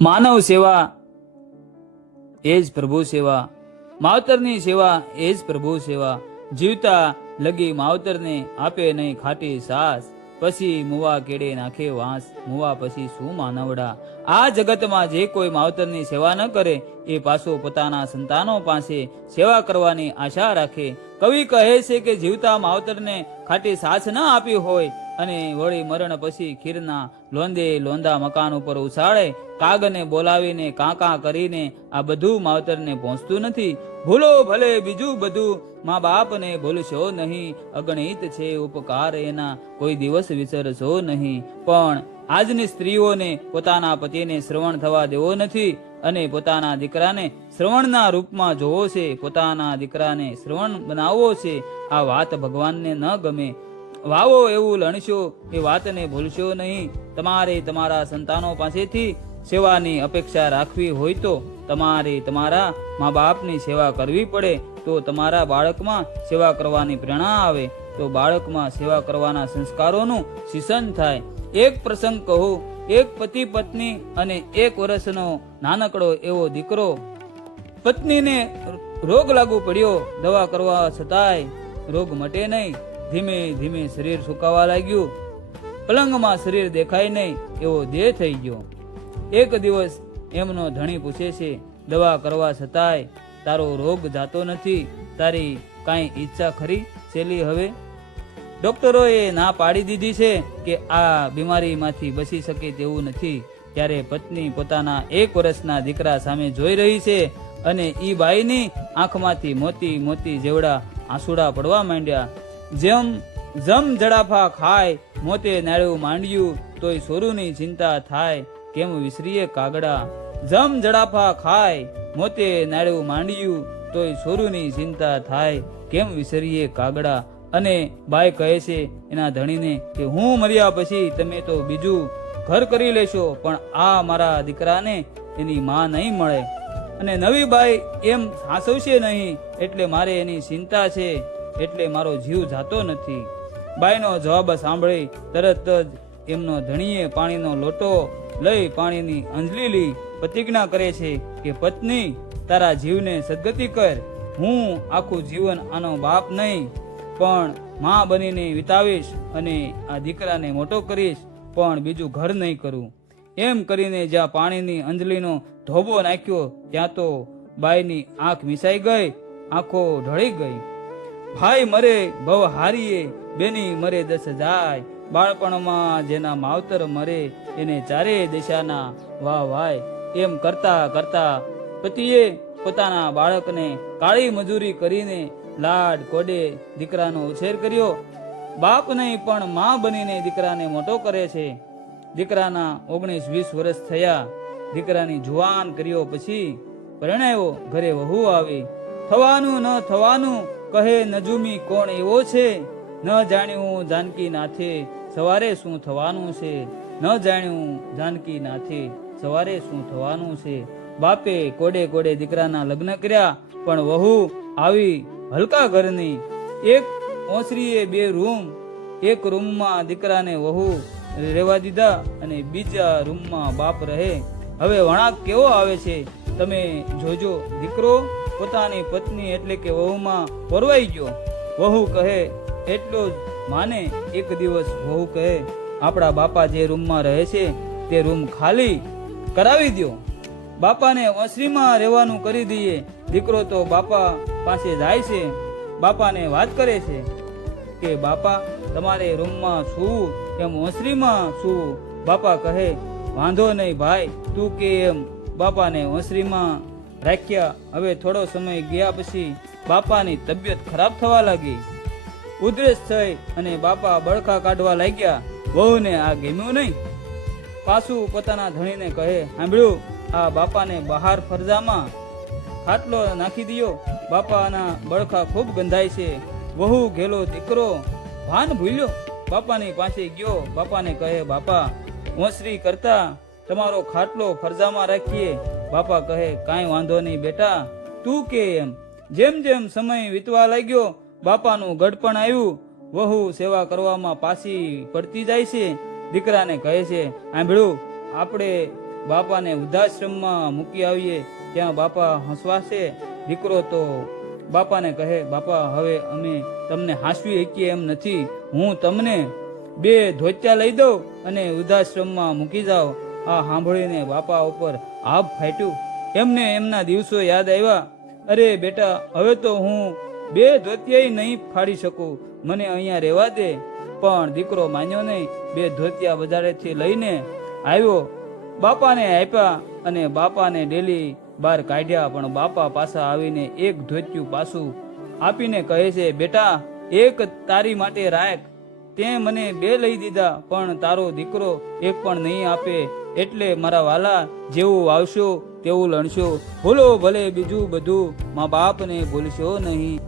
માનવ સેવા એ જ પ્રભુ સેવા, માવતરની સેવા એ જ પ્રભુ સેવા. જીવતા લગી માવતરને આપે નહીં ખાટી સાસ, પછી મુવા કેડે નાખે વાંસ, મુવા પછી શું માનવડા. આ જગતમાં જે કોઈ માવતરની સેવા ન કરે એ પાછો પોતાના સંતાનો પાસે સેવા કરવાની આશા રાખે. કવિ કહે છે કે જીવતા માવતરને ખાટી સાસ ન આપી હોય અને વળી મરણ પછી ખીરના લોંદે લોંદા મકાન ઉપર ઉછાળે, કાગને બોલાવીને કાંકા કરીને આ બધું માવતરને પહોંચતું નથી. ભૂલો ભલે બીજું બધું, મા બાપને ભૂલશો નહીં, અગણિત છે ઉપકાર એના, કોઈ દિવસ વિસરશો નહીં. પણ આજની સ્ત્રીઓને પોતાના પતિને શ્રવણ થવા દેવો નથી અને પોતાના દીકરાને શ્રવણના રૂપમાં જોવો છે, પોતાના દીકરાને શ્રવણ બનાવવો છે. આ વાત ભગવાનને ન ગમે. વાવો એવું લણશો એ વાતને ભૂલશો નહીં. તમારે તમારા સંતાનો પાસેથી સેવાની અપેક્ષા રાખવી હોય તો તમારે તમારા મા બાપની સેવા કરવી પડે. તો તમારા બાળકમાં સેવા કરવાની પ્રેરણા આવે, તો બાળકમાં સેવા કરવાના સંસ્કારોનું સિંચન થાય. એક પ્રસંગ કહું. એક પતિ પત્ની અને 1 વર્ષનો નાનકડો એવો દીકરો. પત્નીને રોગ લાગુ પડ્યો. દવા કરવા છતાંય રોગ મટે નહીં. ધીમે ધીમે શરીર સુકાવા લાગ્યું. પલંગમાં શરીર દેખાય નહીં એવો દેહ થઈ ગયો. એક દિવસ એમનો ધણી પૂછે છે, દવા કરવા છતાંય તારો રોગ જાતો નથી, તારી કાંઈ ઈચ્છા ખરી છેલ્લી હવે? ડોક્ટરોએ ના પાડી દીધી છે કે આ બીમારીમાંથી બચી શકે તેવું નથી. ત્યારે પત્ની પોતાના 1 વર્ષના દીકરા સામે જોઈ રહી છે અને ઈ બાઈની આંખમાંથી મોતી મોતી જેવડા આંસુડા પડવા માંડ્યા. જેમ જમ જડાફા ખાય, મોતે નાળ્યું માંડ્યું, તોય સોરુની ચિંતા થાય, કેમ વિસરીએ કાગડા. જમ જડાફા ખાય, મોતે નાળ્યું માંડ્યું, તોય સોરુની ચિંતા થાય, કેમ વિસરીએ કાગડા. અને બાઈ કહે છે એના ધણીને કે હું મર્યા પછી તમે તો બીજું ઘર કરી લેશો, પણ આ મારા દીકરાને એની માં નહીં મળે અને નવી બાઈ એમ હાંસવશે નહીં, એટલે મારે એની ચિંતા છે, એટલે મારો જીવ જાતો નથી. બાઈનો જવાબ સાંભળી તરત જ એમનો ધણીએ પાણીનો લોટો લઈ પાણીની અંજલી લઈ પ્રતિજ્ઞા કરે છે કે પત્ની, તારા જીવને સદગતિ કર. હું આખું જીવન આનો બાપ નહીં પણ માં બનીને વિતાવીશ અને આ દીકરાને મોટો કરીશ, પણ બીજું ઘર નહીં કરું. એમ કરીને જ્યાં પાણીની અંજલીનો ધોબો નાખ્યો ત્યાં તો બાઈની આંખ મિસાઈ ગઈ, આંખો ઢળી ગઈ. ભાઈ મરે ભવ હારીએ, બેની મરે 10 જાય. બાળપણમાં જેના માવતર મરે એને 4 દિશાના વાહ વાય. એમ કરતા કરતા પતિએ પોતાના બાળકને કાળી મજૂરી કરીને લાડ કોડે દીકરાનો ઉછેર કર્યો. બાપ નહીં પણ માં બનીને દીકરાને મોટો કરે છે. દીકરાના 19-20 વર્ષ થયા. દીકરાની જુવાન કર્યો પછી પરણાયો, ઘરે વહુ આવી. થવાનું ન થવાનું કહે નજુમી કોણ એવો છે, ન જાણ્યું જાનકી નાથે સવારે શું થવાનું છે, ન જાણ્યું જાનકી નાથે સવારે શું થવાનું છે. બાપે કોડે કોડે દીકરાના લગ્ન કર્યા, પણ વહુ આવી હલકા ઘરની. એક ઓસરીએ 2 રૂમ, એક રૂમમાં દીકરાને વહુ રહેવા દીધા અને બીજા રૂમમાં બાપ રહે. હવે વળાંક કેવો આવે છે તમે જોજો. દીકરો પોતાની પત્ની એટલે કે વહુમાં પરવાઈ ગયો. વહુ કહે એટલો જ માને. એક દિવસ વહુ કહે, આપણા બાપા જે રૂમમાં રહે છે તે રૂમ ખાલી કરાવી દો, બાપાને ઓસરીમાં રહેવાનું કરી દઈએ. દીકરો તો બાપા પાસે જાય છે, બાપાને વાત કરે છે કે બાપા તમારે રૂમમાં શું એમ ઓસરીમાં શું? બાપા કહે વાંધો નહીં ભાઈ, તું કે એમ. બાપાને ઓસરીમાં રાખ્યા. હવે થોડો સમય ગયા પછી બાપાની તબિયત ખરાબ થવા લાગી. ઉધરસ થઈ અને બાપા બળખા કાઢવા લાગ્યા. વહુને આ ગમ્યું નહીં. પાછું પોતાના ધણીને કહે, સાંભળ્યું, આ બાપાને બહાર ફરજામાં ખાટલો નાખી દિયો, બાપાના બળખા ખૂબ ગંધાય છે. વહુ ઘેલો દીકરો ભાન ભૂલ્યો, બાપાની પાસે ગયો. બાપાને કહે, બાપા ઓસરી કરતા તમારો ખાટલો ફરજામાં રાખીએ. બાપા કહે, કાંઈ વાંધો નહીં બેટા, તું કે એમ. જેમ જેમ સમય વીતવા લાગ્યો બાપાનું ગડપણ આવ્યું. વહુ સેવા કરવામાં પાછી પડતી જાય છે. દીકરાને કહે છે, સાંભળ્યું, આપણે બાપાને વૃદ્ધાશ્રમમાં મૂકી આવીએ. ત્યાં બાપા હસવાશે. દીકરો તો બાપાને કહે, બાપા હવે અમે તમને હાંસવી શકીએ એમ નથી. હું તમને 2 ધોતિયા લઈ દઉં અને વૃદ્ધાશ્રમમાં મૂકી જાઓ. આ સાંભળીને બાપા ઉપર આભ ફાટ્યું. એમને એમના દિવસો યાદ આવ્યા. અરે બેટા, હવે તો હું 2 ધોતિયા નહીં ફાડી શકું, મને અહીંયા રહેવા દે. પણ દીકરો માન્યો નહીં. 2 ધોતિયા બજારેથી લઈને આવ્યો, બાપાને આપ્યા અને બાપાને ડેલી બહાર કાઢ્યા. પણ બાપા પાછા આવીને 1 ધોતિયું પાછું આપીને કહે છે, બેટા એક તારી માટે રાખ. તે મને 2 લઈ દીધા, પણ તારો દીકરો 1 પણ નહીં આપે. એટલે મારા વાલા, જેવું વાવશો તેવું લણશો. ભૂલો ભલે બીજું બધું, મા બાપને ભૂલશો નહીં.